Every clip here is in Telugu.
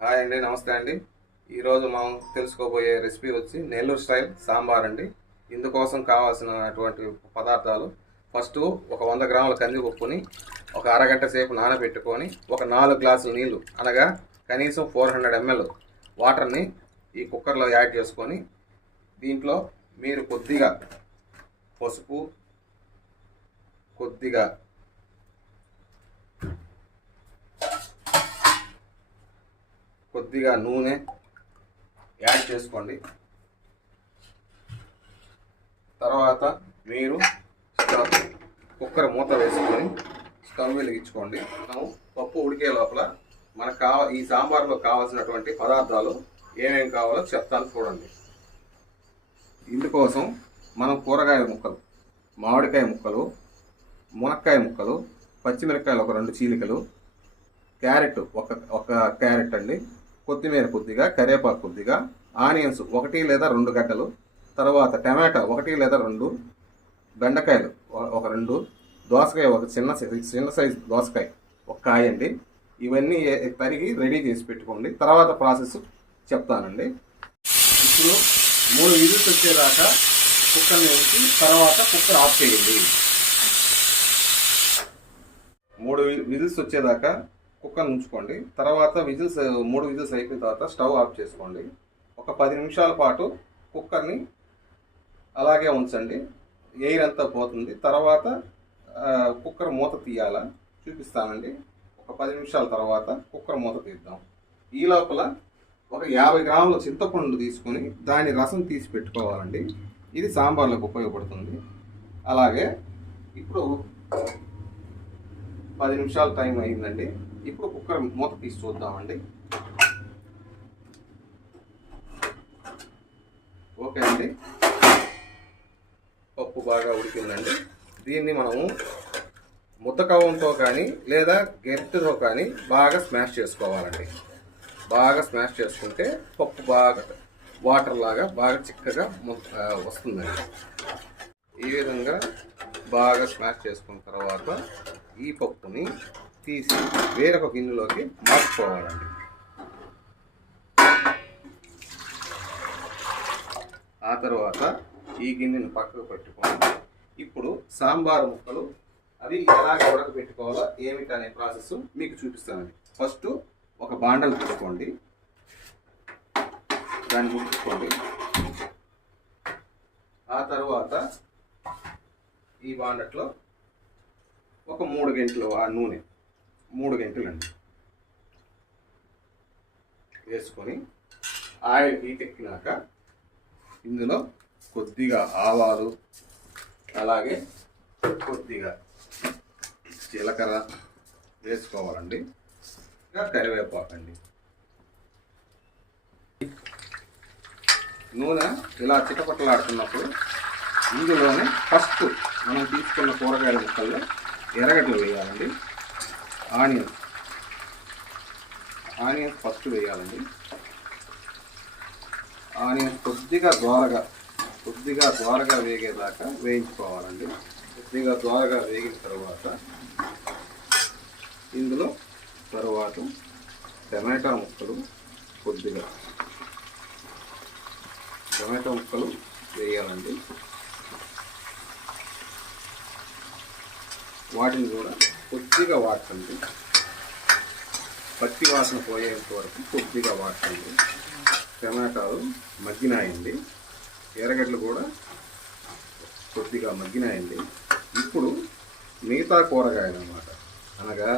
హాయ్ అండి, నమస్తే అండి. ఈరోజు మనం తెలుసుకోబోయే రెసిపీ వచ్చి నెల్లూరు స్టైల్ సాంబార్ అండి. ఇందుకోసం కావాల్సినటువంటి పదార్థాలు: ఫస్ట్ ఒక 100 గ్రాముల కందిపప్పుని ఒక అరగంట సేపు నానబెట్టుకొని ఒక 4 గ్లాసుల నీళ్లు అనగా కనీసం 400 ml వాటర్ని ఈ కుక్కర్లో యాడ్ చేసుకొని దీంట్లో మీరు కొద్దిగా పసుపు, కొద్దిగా నూనె యాడ్ చేసుకోండి. తర్వాత మీరు కుక్కర్ మూత వేసుకొని స్టవ్ వెలిగించుకోండి. మనం పప్పు ఉడికే లోపల మనకు ఈ సాంబార్లో కావాల్సినటువంటి పదార్థాలు ఏమేమి కావాలో చెప్తాను చూడండి. ఇందుకోసం మనం కూరగాయల ముక్కలు, మామిడికాయ ముక్కలు, మునక్కాయ ముక్కలు, పచ్చిమిరపకాయలు ఒక 2 చీలికలు, క్యారెట్ ఒక క్యారెట్ అండి, కొత్తిమీర కొద్దిగా, కరివేపాకు కొద్దిగా, ఆనియన్స్ 1 లేదా 2 గడ్డలు, తర్వాత టమాటా 1 లేదా 2, బెండకాయలు ఒక 2, దోసకాయ ఒక చిన్న సైజు దోసకాయ ఒక కాయ అండి. ఇవన్నీ తరిగి రెడీ చేసి పెట్టుకోండి. తర్వాత ప్రాసెస్ చెప్తానండి. ఇప్పుడు 3 విజిల్స్ వచ్చేదాకా కుక్కర్ని ఉంచి తర్వాత కుక్కర్ ఆఫ్ చేయండి. 3 విజిల్స్ వచ్చేదాకా కుక్కర్ని ఉంచుకోండి. తర్వాత 3 విజిల్స్ అయిపోయిన తర్వాత స్టవ్ ఆఫ్ చేసుకోండి. ఒక 10 నిమిషాల పాటు కుక్కర్ని అలాగే ఉంచండి, ఎయిర్ అంతా పోతుంది. తర్వాత కుక్కర్ మూత తీయాలా చూపిస్తానండి. ఒక 10 నిమిషాల తర్వాత కుక్కర్ మూత తీద్దాం. ఈ లోపల ఒక 50 గ్రాముల చింతపండు తీసుకొని దాని రసం తీసి పెట్టుకోవాలండి. ఇది సాంబార్లకు ఉపయోగపడుతుంది. అలాగే ఇప్పుడు 10 నిమిషాల టైం అయిందండి. ఇప్పుడు కుక్కర్ మూత తీసి చూద్దామండి. ఓకే అండి, పప్పు బాగా ఉడికిందండి. దీన్ని మనము ముద్దకవంతో కానీ లేదా గెరిటతో కానీ బాగా స్మాష్ చేసుకోవాలండి. బాగా స్మాష్ చేసుకుంటే పప్పు బాగా వాటర్ లాగా బాగా చిక్కగా వస్తుందండి. ఈ విధంగా బాగా స్మాష్ చేసుకున్న తర్వాత ఈ పప్పుని తీసి వేరొక గిన్నెలోకి మార్చుకోవాలండి. ఆ తర్వాత ఈ గిన్నెను పక్కకు పెట్టుకొని ఇప్పుడు సాంబార్ ముక్కలు అవి ఎలాగ ఉడకబెట్టుకోవాలో ఏమిటనే ప్రాసెస్ మీకు చూపిస్తానండి. ఫస్ట్ ఒక బాండలు తీసుకోండి, దాన్ని ముట్టుకోండి. ఆ తర్వాత ఈ బాండట్లో ఒక 3 గంటలు ఆ నూనె 3 గంటలండి వేసుకొని ఆయిల్ హీట్ ఎక్కినాక ఇందులో కొద్దిగా ఆవాలు, అలాగే కొద్దిగా జీలకర్ర వేసుకోవాలండి. ఇంకా కరివేపాకు అండి. నూనె ఇలా చిటపటలాడుతున్నప్పుడు ఇందులోనే ఫస్ట్ మనం తీసుకున్న కూరగాయల ముక్కల్లో ఎర్రగడ్డలు వేయాలండి. ఆనియన్స్ ఫస్ట్ వేయాలండి. ఆనియన్స్ కొద్దిగా ద్వారగా వేగేదాకా వేయించుకోవాలండి. కొద్దిగా ద్వారగా వేగిన తర్వాత ఇందులో టమాటా ముక్కలు వేయాలండి. వాటిని కూడా కొద్దిగా వాటండి, పచ్చి వాసన పోయేంత వరకు కొద్దిగా వాటండి. టమాటాలు మగ్గినాయండి, ఎర్రగడ్డలు కూడా కొద్దిగా మగ్గినాయండి. ఇప్పుడు మిగతా కూరగాయలు అన్నమాట, అనగా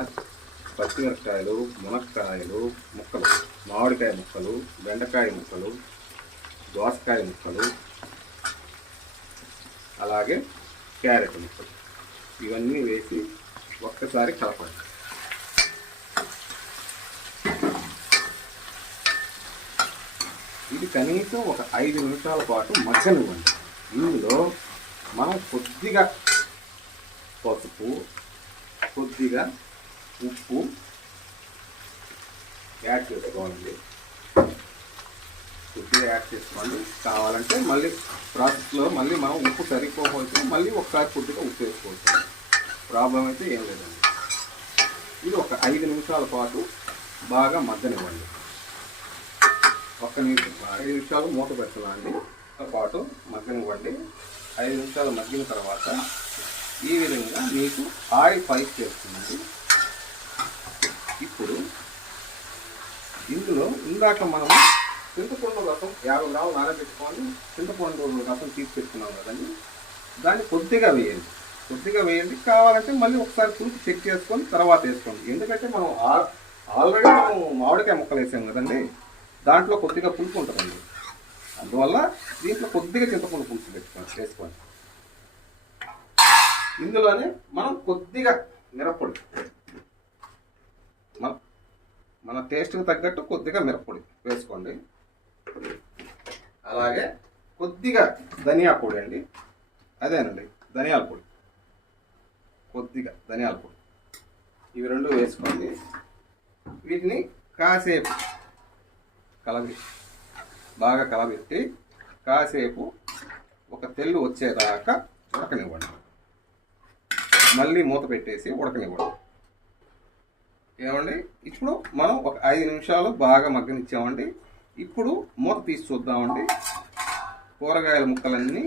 పచ్చిమిరపకాయలు, మునక్కాయలు ముక్కలు, మామిడికాయ ముక్కలు, బెండకాయ ముక్కలు, దోసకాయ ముక్కలు, అలాగే క్యారెట్ ముక్కలు ఇవన్నీ వేసి ఒక్కసారి కలపండి. ఇది కనీసం ఒక 5 నిమిషాల పాటు మగ్గనివ్వండి. ఇందులో మనం కొద్దిగా పసుపు, కొద్దిగా ఉప్పు యాడ్ చేసుకోవాలండి. కొద్దిగా యాడ్ చేసుకోండి. కావాలంటే మళ్ళీ ప్రాసెస్లో మళ్ళీ మనం ఉప్పు సరిపోతే మళ్ళీ ఒకసారి కొద్దిగా ఉప్పు వేసుకోవచ్చు, ప్రాబ్లం అయితే ఏం లేదండి. ఇది ఒక 5 నిమిషాల పాటు బాగా మగ్గనివ్వండి. 5 నిమిషాలు మూత పెట్టాలండి. పాటు మగ్గనివ్వండి. 5 నిమిషాలు మగ్గిన తర్వాత ఈ విధంగా మీకు ఆయిల్ పైకి చేస్తుందండి. ఇప్పుడు ఇందులో ఇందాక మనం చింతపండు రసం 50 గ్రాములు నానబెట్టుకొని చింతపండు రసం తీసి పెట్టుకున్నాం కదండి, దాన్ని కొద్దిగా వేయండి. కావాలంటే మళ్ళీ ఒకసారి చూసి చెక్ చేసుకొని తర్వాత వేసుకోండి. ఎందుకంటే మనం ఆల్రెడీ మామిడికాయ ముక్కలు వేసాం కదండి, దాంట్లో కొద్దిగా పులుపు ఉంటుందండి. అందువల్ల దీంట్లో కొద్దిగా చింతపండు పులుసు వేసుకోండి. ఇందులోనే మనం కొద్దిగా మిరప్పొడి, మన టేస్ట్కి తగ్గట్టు కొద్దిగా మిరప్పొడి వేసుకోండి. అలాగే కొద్దిగా ధనియా పొడి అండి, అదేనండి ధనియాల పొడి, కొద్దిగా ధనియాల పొడి, ఇవి రెండు వేసుకోండి. వీటిని కాసేపు బాగా కలబెట్టి కాసేపు ఒక తెల్లు వచ్చేదాకా ఉడకనివ్వండి. మళ్ళీ మూత పెట్టేసి ఉడకనివ్వండి. ఏమండి, ఇప్పుడు మనం ఒక 5 నిమిషాలు బాగా మగ్గనిచ్చామండి. ఇప్పుడు మూత తీసి చూద్దామండి. కూరగాయల ముక్కలన్నీ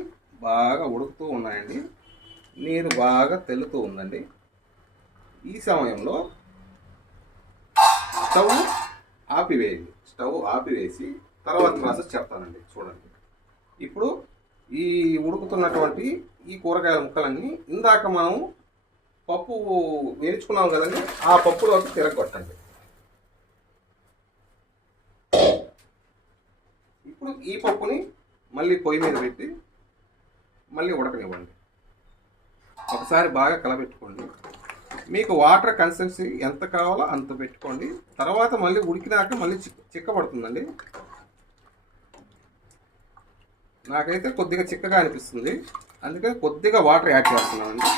బాగా ఉడుకుతూ ఉన్నాయండి, నీరు బాగా తెల్లుతూ ఉందండి. ఈ సమయంలో స్టవ్ ఆపివేసి తర్వాత ప్రాసెస్ చెప్తానండి. చూడండి, ఇప్పుడు ఈ ఉడుకుతున్నటువంటి ఈ కూరగాయల ముక్కలన్నీ ఇందాక మనం పప్పు వేయించుకున్నాం కదండి, ఆ పప్పులోకి తిరగొట్టండి. ఇప్పుడు ఈ పప్పుని మళ్ళీ పొయ్యి మీద పెట్టి మళ్ళీ ఉడకనివ్వండి. ఒకసారి బాగా కలబెట్టుకోండి. మీకు వాటర్ కన్సిస్టెన్సీ ఎంత కావాలో అంత పెట్టుకోండి. తర్వాత మళ్ళీ ఉడికినాక మళ్ళీ చిక్కబడుతుందండి. నాకైతే కొద్దిగా చిక్కగా అనిపిస్తుంది, అందుకని కొద్దిగా వాటర్ యాడ్ చేస్తున్నానండి.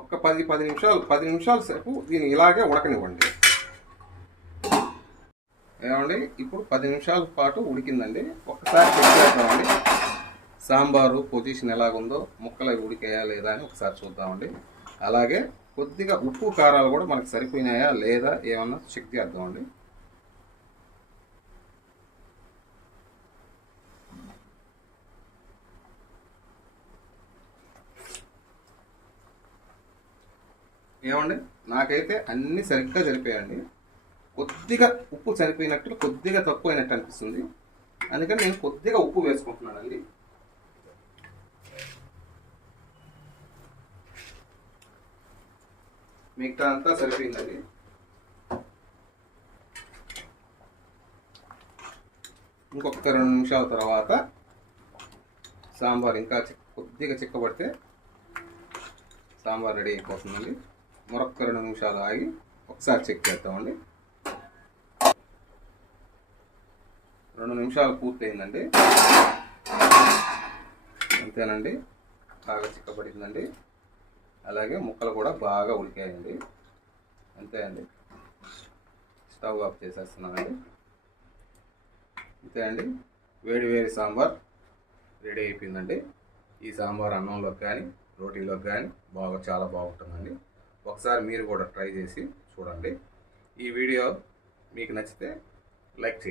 ఒక 10 నిమిషాల సేపు దీన్ని ఇలాగే ఉడకనివ్వండి. ఏమండి, ఇప్పుడు 10 నిమిషాల పాటు ఉడికిందండి. ఒక్కసారి చెక్ చేద్దామండి, సాంబారు పొజిషన్ ఎలాగుందో, ముక్కలు ఉడికాయా లేదా అని ఒకసారి చూద్దామండి. అలాగే కొద్దిగా ఉప్పు కారాలు కూడా మనకు సరిపోయినాయా లేదా ఏమన్నా చెక్ చేద్దామండి. ఏమండి, నాకైతే అన్నీ సరిగ్గా సరిపోయాయండి. కొద్దిగా ఉప్పు సరిపోయినట్టు, కొద్దిగా తక్కువైనట్టు అనిపిస్తుంది, అందుకని నేను కొద్దిగా ఉప్పు వేసుకుంటున్నానండి. మిగతా అంతా సరిపోయిందండి. ఇంకొక 2 నిమిషాల తర్వాత సాంబార్ ఇంకా కొద్దిగా చిక్కబడితే సాంబార్ రెడీ అయిపోతుందండి. మరొక 2 నిమిషాలు ఆగి ఒకసారి చెక్ చేద్దామండి. 2 నిమిషాలు పూర్తయిందండి. అంతేనండి, బాగా చిక్కబడిందండి. అలాగే ముక్కలు కూడా బాగా ఉడికాయండి. అంతే అండి, స్టవ్ ఆఫ్ చేసేస్తున్నానండి. అంతే అండి, వేడి సాంబార్ రెడీ అయిపోయిందండి. ఈ సాంబార్ అన్నంలోకి కానీ రోటీలోకి కానీ చాలా బాగుంటుందండి. ఒకసారి మీరు కూడా ట్రై చేసి చూడండి. ఈ వీడియో మీకు నచ్చితే లైక్ చేయండి.